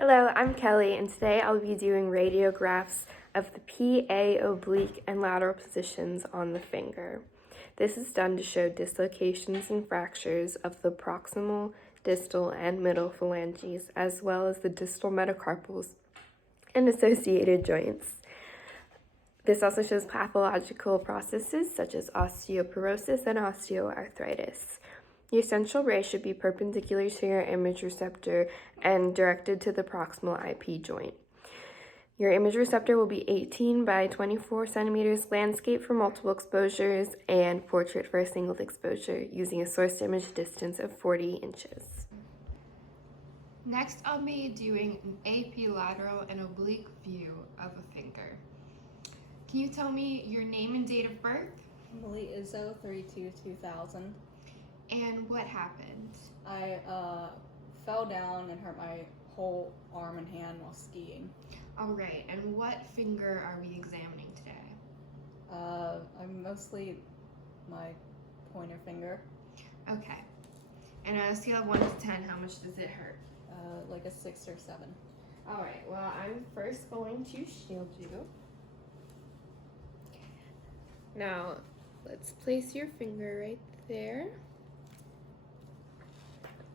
Hello, I'm Kelly, and today I'll be doing radiographs of the PA oblique and lateral positions on the finger. This is done to show dislocations and fractures of the proximal, distal, and middle phalanges, as well as the distal metacarpals and associated joints. This also shows pathological processes such as osteoporosis and osteoarthritis. Your central ray should be perpendicular to your image receptor and directed to the proximal IP joint. Your image receptor will be 18 by 24 centimeters, landscape for multiple exposures, and portrait for a single exposure using a source image distance of 40 inches. Next, I'll be doing an AP lateral and oblique view of a finger. Can you tell me your name and date of birth? Emily Izzo, 32-2000. And what happened? I fell down and hurt my whole arm and hand while skiing. All right, and what finger are we examining today? I'm mostly my pointer finger. Okay. And on a scale of 1 to 10, how much does it hurt? Like a 6 or 7. All right, well, I'm first going to shield you. Now, let's place your finger right there.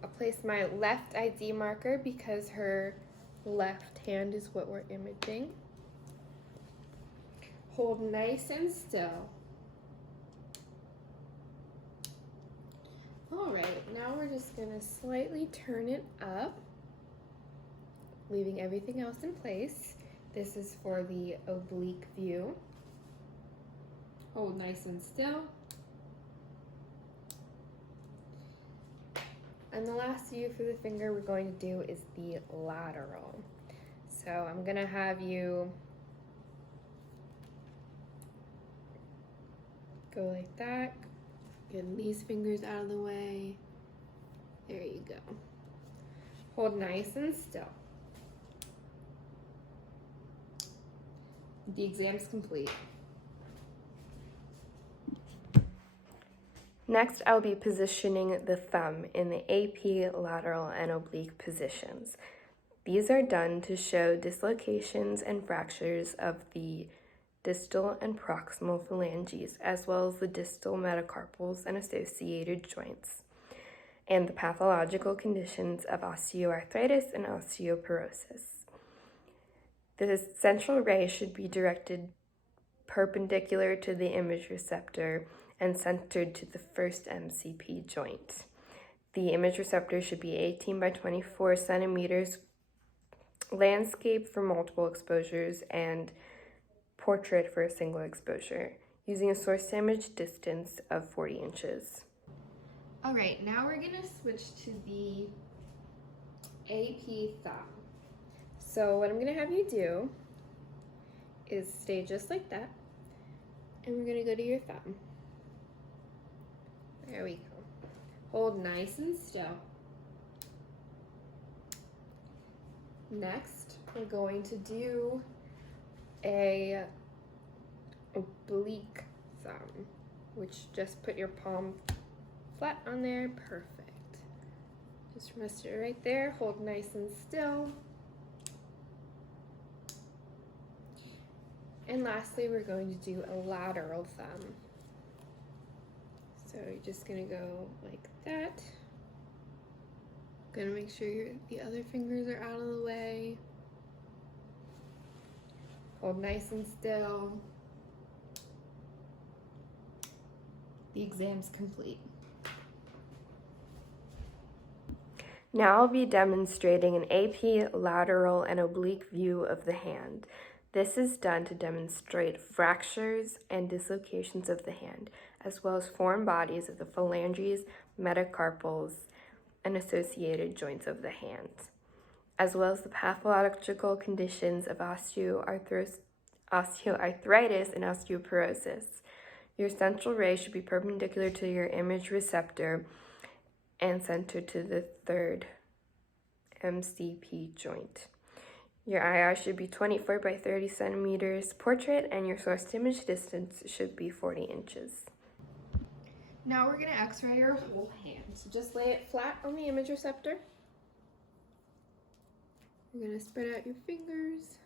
I'll place my left ID marker because her left hand is what we're imaging. Hold nice and still. All right, now we're just gonna slightly turn it up, leaving everything else in place. This is for the oblique view. Hold nice and still. And the last view for the finger we're going to do is the lateral. So I'm gonna have you go like that. Get these fingers out of the way. There you go. Hold nice and still. The exam's complete. Next, I'll be positioning the thumb in the AP, lateral, and oblique positions. These are done to show dislocations and fractures of the distal and proximal phalanges, as well as the distal metacarpals and associated joints, and the pathological conditions of osteoarthritis and osteoporosis. The central ray should be directed perpendicular to the image receptor and centered to the first MCP joint. The image receptor should be 18 by 24 centimeters, landscape for multiple exposures, and portrait for a single exposure, using a source image distance of 40 inches. All right, now we're gonna switch to the AP thumb. So what I'm gonna have you do is stay just like that, and we're gonna go to your thumb. There we go. Hold nice and still. Next, we're going to do a oblique thumb, which just put your palm flat on there. Perfect. Just rest it right there. Hold nice and still. And lastly, we're going to do a lateral thumb. So you're just gonna go like that. Gonna make sure the other fingers are out of the way. Hold nice and still. The exam's complete. Now I'll be demonstrating an AP, lateral, and oblique view of the hand. This is done to demonstrate fractures and dislocations of the hand, as well as foreign bodies of the phalanges, metacarpals, and associated joints of the hand, as well as the pathological conditions of osteoarthritis and osteoporosis. Your central ray should be perpendicular to your image receptor and centered to the third MCP joint. Your IR should be 24 by 30 centimeters portrait, and your source image distance should be 40 inches. Now we're gonna x-ray your whole hand. So just lay it flat on the image receptor. You're gonna spread out your fingers.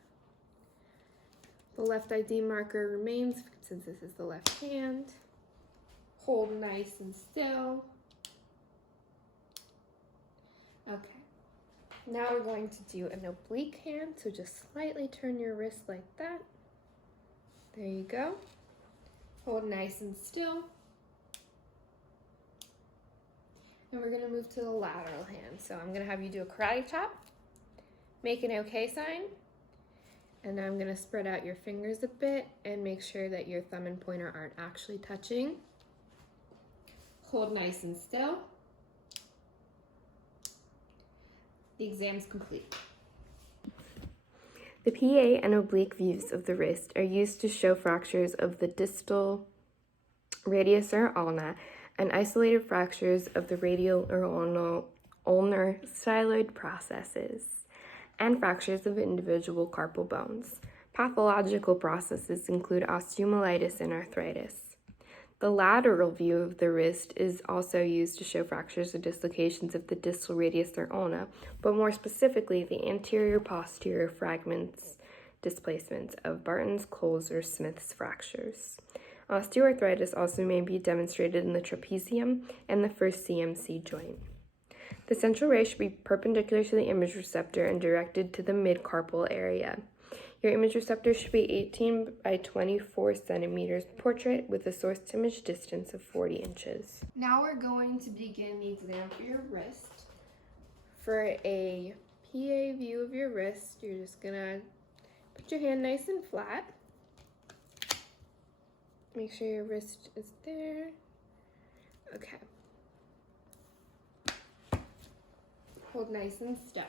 The left ID marker remains since this is the left hand. Hold nice and still. Okay. Now we're going to do an oblique hand, so just slightly turn your wrist like that. There you go. Hold nice and still. And we're gonna move to the lateral hand. So I'm gonna have you do a karate chop, make an okay sign, and I'm gonna spread out your fingers a bit and make sure that your thumb and pointer aren't actually touching. Hold nice and still. The exam's complete. The PA and oblique views of the wrist are used to show fractures of the distal radius or ulna and isolated fractures of the radial or ulnar styloid processes and fractures of individual carpal bones. Pathological processes include osteomyelitis and arthritis. The lateral view of the wrist is also used to show fractures or dislocations of the distal radius or ulna, but more specifically, the anterior posterior displacements of Barton's, Cole's, or Smith's fractures. Osteoarthritis also may be demonstrated in the trapezium and the first CMC joint. The central ray should be perpendicular to the image receptor and directed to the mid-carpal area. Your image receptor should be 18 by 24 centimeters portrait with a source to image distance of 40 inches. Now we're going to begin the exam for your wrist. For a PA view of your wrist, you're just gonna put your hand nice and flat. Make sure your wrist is there. Okay. Hold nice and still.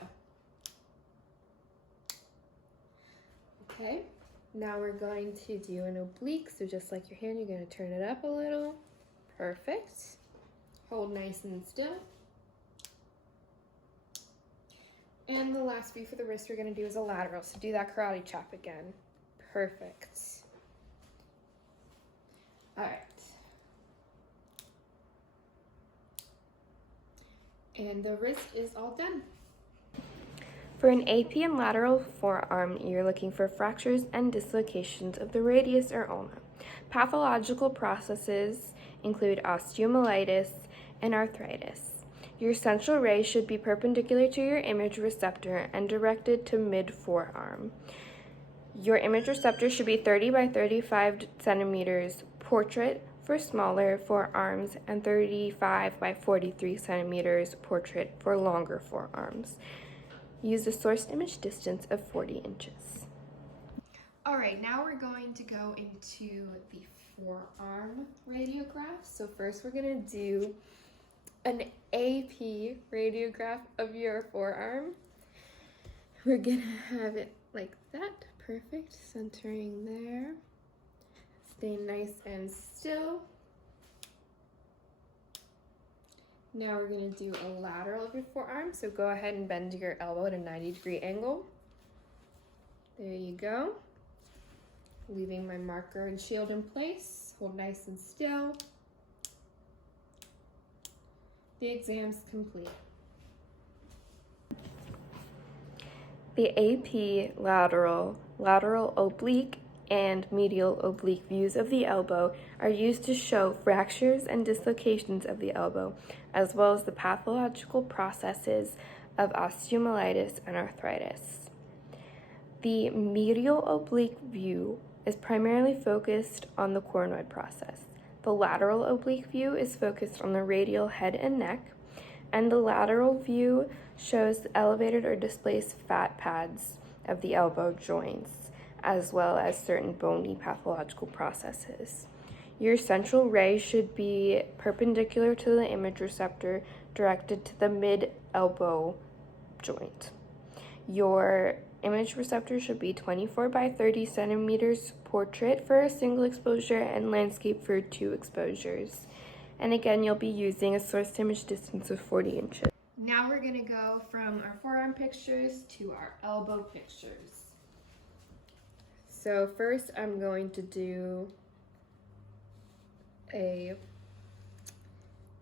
Okay, now we're going to do an oblique. So just like your hand, you're going to turn it up a little. Perfect. Hold nice and still. And the last view for the wrist we're going to do is a lateral. So do that karate chop again. Perfect. All right. And the wrist is all done. For an AP and lateral forearm, you're looking for fractures and dislocations of the radius or ulna. Pathological processes include osteomyelitis and arthritis. Your central ray should be perpendicular to your image receptor and directed to mid-forearm. Your image receptor should be 30 by 35 centimeters portrait for smaller forearms and 35 by 43 centimeters portrait for longer forearms. Use a source image distance of 40 inches. All right, now we're going to go into the forearm radiograph. So first we're gonna do an AP radiograph of your forearm. We're gonna have it like that, perfect, centering there. Stay nice and still. Now we're going to do a lateral of your forearm, so go ahead and bend your elbow at a 90-degree angle. There you go. Leaving my marker and shield in place. Hold nice and still. The exam's complete. The AP lateral oblique, and medial oblique views of the elbow are used to show fractures and dislocations of the elbow, as well as the pathological processes of osteomyelitis and arthritis. The medial oblique view is primarily focused on the coronoid process. The lateral oblique view is focused on the radial head and neck, and the lateral view shows the elevated or displaced fat pads of the elbow joints, as well as certain bony pathological processes. Your central ray should be perpendicular to the image receptor, directed to the mid-elbow joint. Your image receptor should be 24 by 30 centimeters portrait for a single exposure and landscape for 2 exposures. And again, you'll be using a source to image distance of 40 inches. Now we're gonna go from our forearm pictures to our elbow pictures. So first I'm going to do a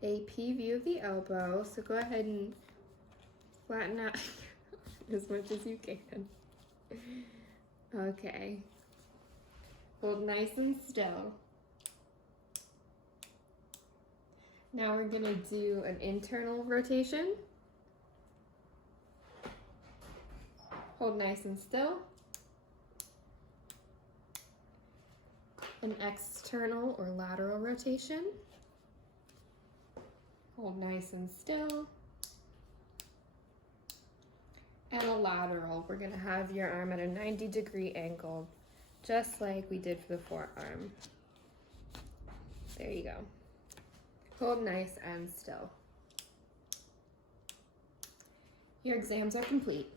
AP view of the elbow. So go ahead and flatten out as much as you can. Okay. Hold nice and still. Now we're gonna do an internal rotation. Hold nice and still. An external or lateral rotation. Hold nice and still. And a lateral. We're gonna have your arm at a 90-degree angle, just like we did for the forearm. There you go. Hold nice and still. Your exams are complete.